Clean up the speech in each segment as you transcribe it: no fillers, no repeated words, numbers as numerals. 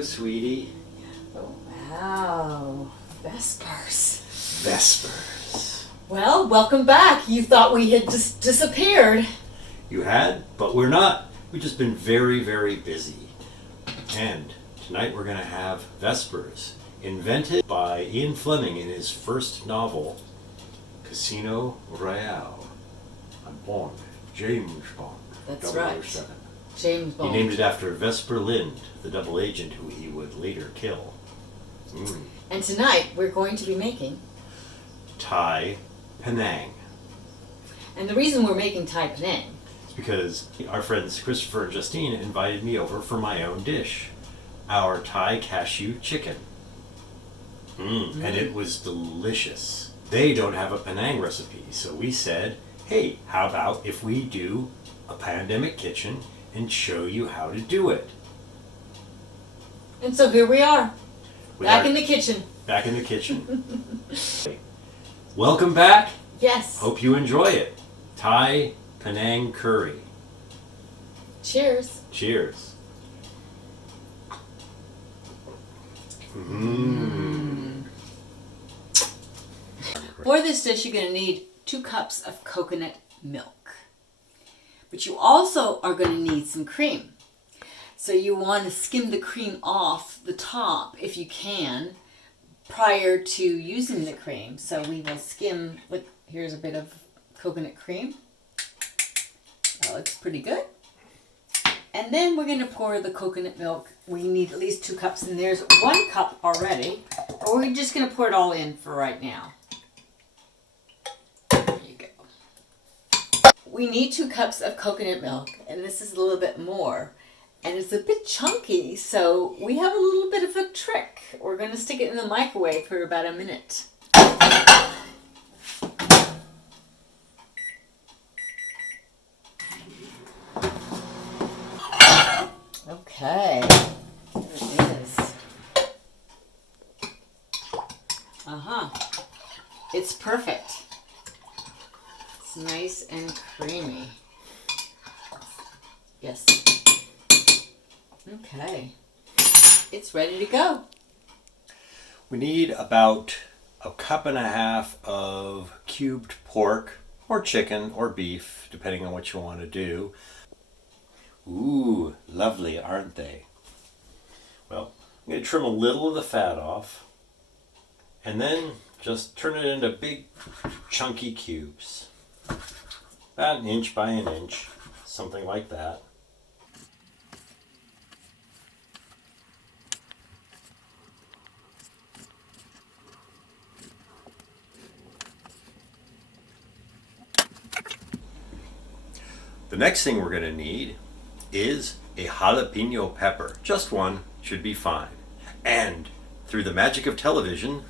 Hello, sweetie. Oh, wow. Vespers. Vespers. Well, welcome back. You thought we had just disappeared. You had, but we're not. We've just been very, very busy. And tonight we're going to have Vespers, invented by Ian Fleming in his first novel, Casino Royale. I'm Bond, James Bond. That's 007. right. James Bond. He named it after Vesper Lind, the double agent who he would later kill. And tonight we're going to be making Thai Panang. And the reason we're making Thai Panang is because our friends Christopher and Justine invited me over for my own dish, our Thai cashew chicken. And it was delicious. They don't have a Panang recipe, so we said, hey, how about if we do a pandemic kitchen and show you how to do it? And so here we are, back in the kitchen. Back in the kitchen. Welcome back. Yes. Hope you enjoy it. Thai Panang curry. Cheers. Cheers. For this dish, you're going to need 2 cups of coconut milk. But you also are going to need some cream. So you want to skim the cream off the top, if you can, prior to using the cream. So we will skim, look, here's a bit of coconut cream. That looks pretty good. And then we're going to pour the coconut milk. We need at least 2 cups, and there's 1 cup already. Or we're just going to pour it all in for right now. There you go. We need 2 cups of coconut milk, and this is a little bit more. And it's a bit chunky, so we have a little bit of a trick. We're going to stick it in the microwave for about a minute. Okay, there it is. It's perfect. It's nice and creamy. Yes. Okay, it's ready to go. We need about 1.5 cups of cubed pork or chicken or beef, depending on what you want to do. Ooh, lovely, aren't they? Well, I'm going to trim a little of the fat off and then just turn it into big chunky cubes. About 1 inch by 1 inch, something like that. The next thing we're going to need is a jalapeno pepper. Just one should be fine. And through the magic of television,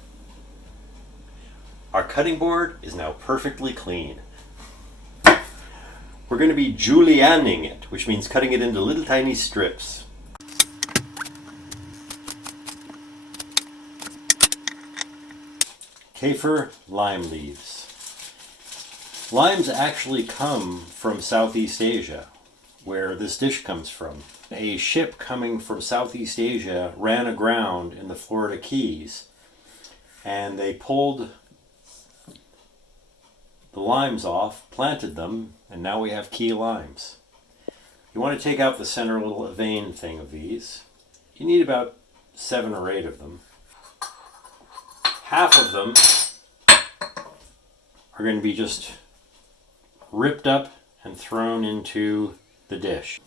our cutting board is now perfectly clean. We're going to be julienning it, which means cutting it into little tiny strips. Kafir Lime Leaves. Limes actually come from Southeast Asia, where this dish comes from. A ship coming from Southeast Asia ran aground in the Florida Keys, and they pulled the limes off, planted them, and now we have key limes. You want to take out the center little vein thing of these. You need about 7 or 8 of them. Half of them are going to be just ripped up and thrown into the dish.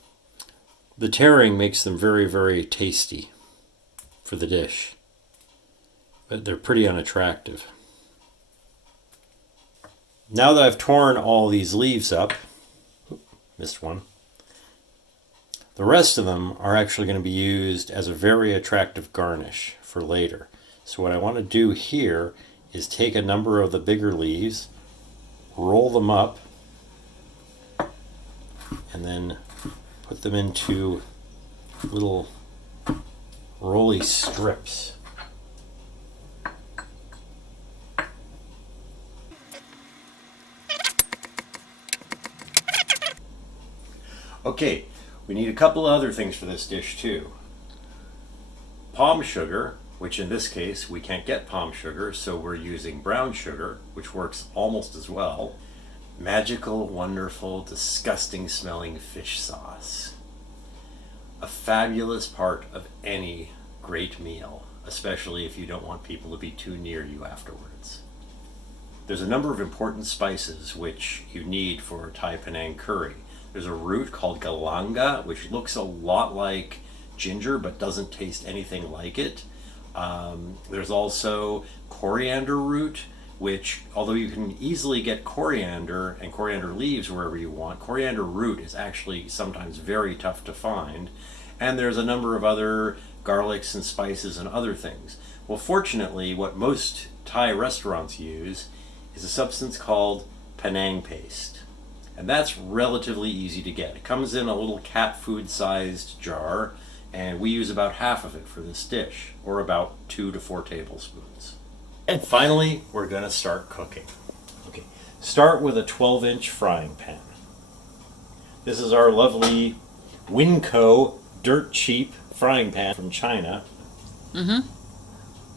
The tearing makes them very, very tasty for the dish, but they're pretty unattractive. Now that I've torn all these leaves up, missed one, the rest of them are actually going to be used as a very attractive garnish for later. So what I want to do here is take a number of the bigger leaves, roll them up, and then put them into little rolly strips. Okay, we need a couple of other things for this dish too. palm sugar, which in this case we can't get palm sugar, so we're using brown sugar, which works almost as well. Magical, wonderful, disgusting smelling fish sauce. A fabulous part of any great meal, especially if you don't want people to be too near you afterwards. There's a number of important spices which you need for Thai Panang curry. There's a root called galanga, which looks a lot like ginger but doesn't taste anything like it. There's also coriander root, which, although you can easily get coriander and coriander leaves wherever you want, coriander root is actually sometimes very tough to find. And there's a number of other garlics and spices and other things. Well, fortunately, what most Thai restaurants use is a substance called Panang paste. And that's relatively easy to get. It comes in a little cat food sized jar, and we use about half of it for this dish, or about 2 to 4 tablespoons. And finally, we're going to start cooking. Okay, start with a 12-inch frying pan. This is our lovely Winco dirt cheap frying pan from China.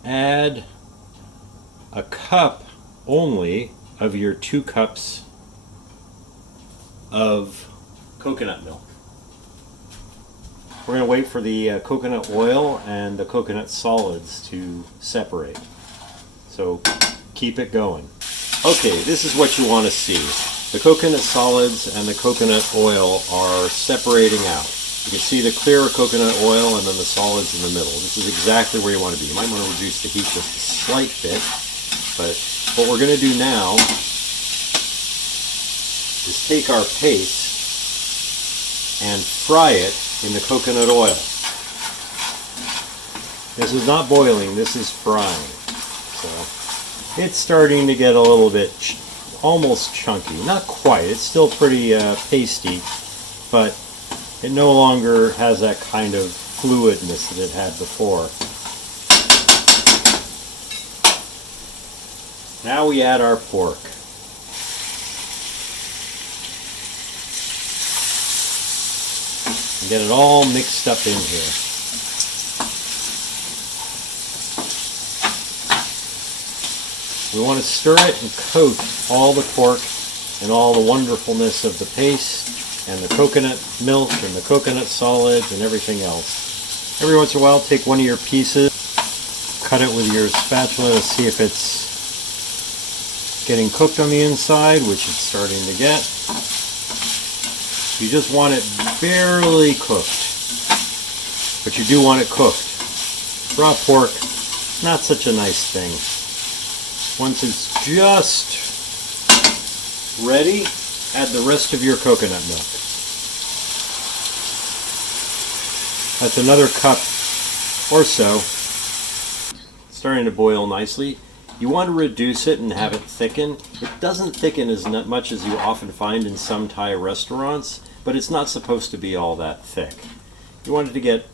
Add a cup only of your 2 cups of coconut milk. We're going to wait for the coconut oil and the coconut solids to separate. So keep it going. Okay, this is what you want to see. The coconut solids and the coconut oil are separating out. You can see the clear coconut oil and then the solids in the middle. This is exactly where you want to be. You might want to reduce the heat just a slight bit, but what we're going to do now is take our paste and fry it in the coconut oil. This is not boiling, this is frying. So it's starting to get a little bit almost chunky. Not quite, it's still pretty pasty, but it no longer has that kind of fluidness that it had before. Now we add our pork. And get it all mixed up in here. We want to stir it and coat all the pork and all the wonderfulness of the paste and the coconut milk and the coconut solids and everything else. Every once in a while, take one of your pieces, cut it with your spatula to see if it's getting cooked on the inside, which it's starting to get. You just want it barely cooked, but you do want it cooked. Raw pork, not such a nice thing. Once it's just ready, add the rest of your coconut milk. That's another cup or so. It's starting to boil nicely. You want to reduce it and have it thicken. It doesn't thicken as much as you often find in some Thai restaurants, but it's not supposed to be all that thick. You want it to get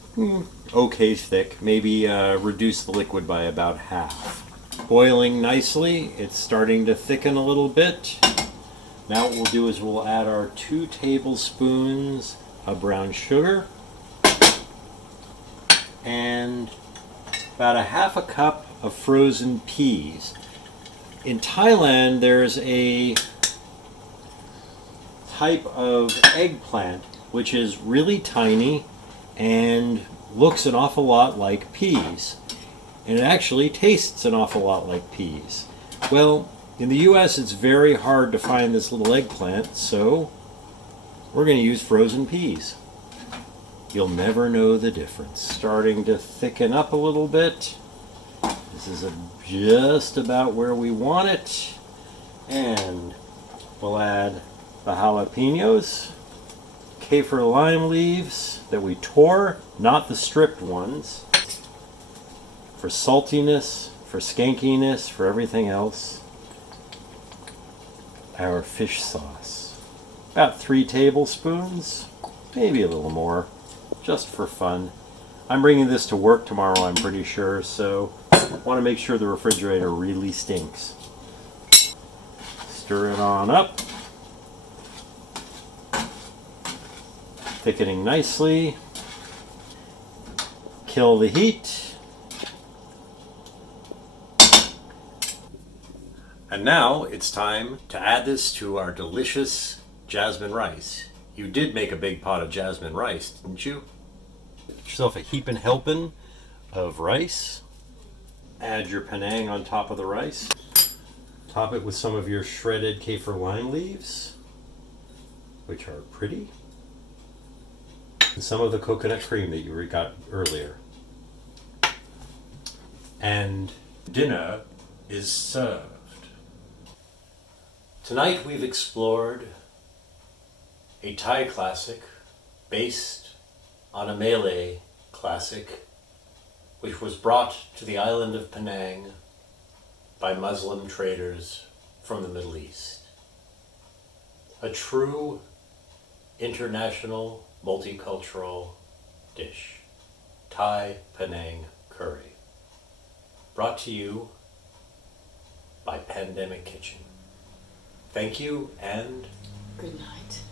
okay thick, maybe reduce the liquid by about half. Boiling nicely, it's starting to thicken a little bit. Now what we'll do is we'll add our 2 tablespoons of brown sugar and about a half a cup of frozen peas. In Thailand, there's a type of eggplant which is really tiny and looks an awful lot like peas. And it actually tastes an awful lot like peas. Well, in the US it's very hard to find this little eggplant, so we're going to use frozen peas. You'll never know the difference. Starting to thicken up a little bit. This is just about where we want it. And we'll add the jalapenos, Kafir Lime Leaves that we tore, not the stripped ones, for saltiness, for skankiness, for everything else. Our fish sauce. About 3 tablespoons, maybe a little more, just for fun. I'm bringing this to work tomorrow, I'm pretty sure, so I want to make sure the refrigerator really stinks. Stir it on up. Thickening nicely. Kill the heat. And now it's time to add this to our delicious jasmine rice. You did make a big pot of jasmine rice, didn't you? Get yourself a heapin' helping of rice. Add your Panang on top of the rice. Top it with some of your shredded Kafir Lime Leaves, which are pretty. And some of the coconut cream that you got earlier. And dinner is served. Tonight we've explored a Thai classic based on a Malay classic which was brought to the island of Panang by Muslim traders from the Middle East. A true international multicultural dish, Thai Panang curry, brought to you by Pandemic Kitchen. Thank you and Good night.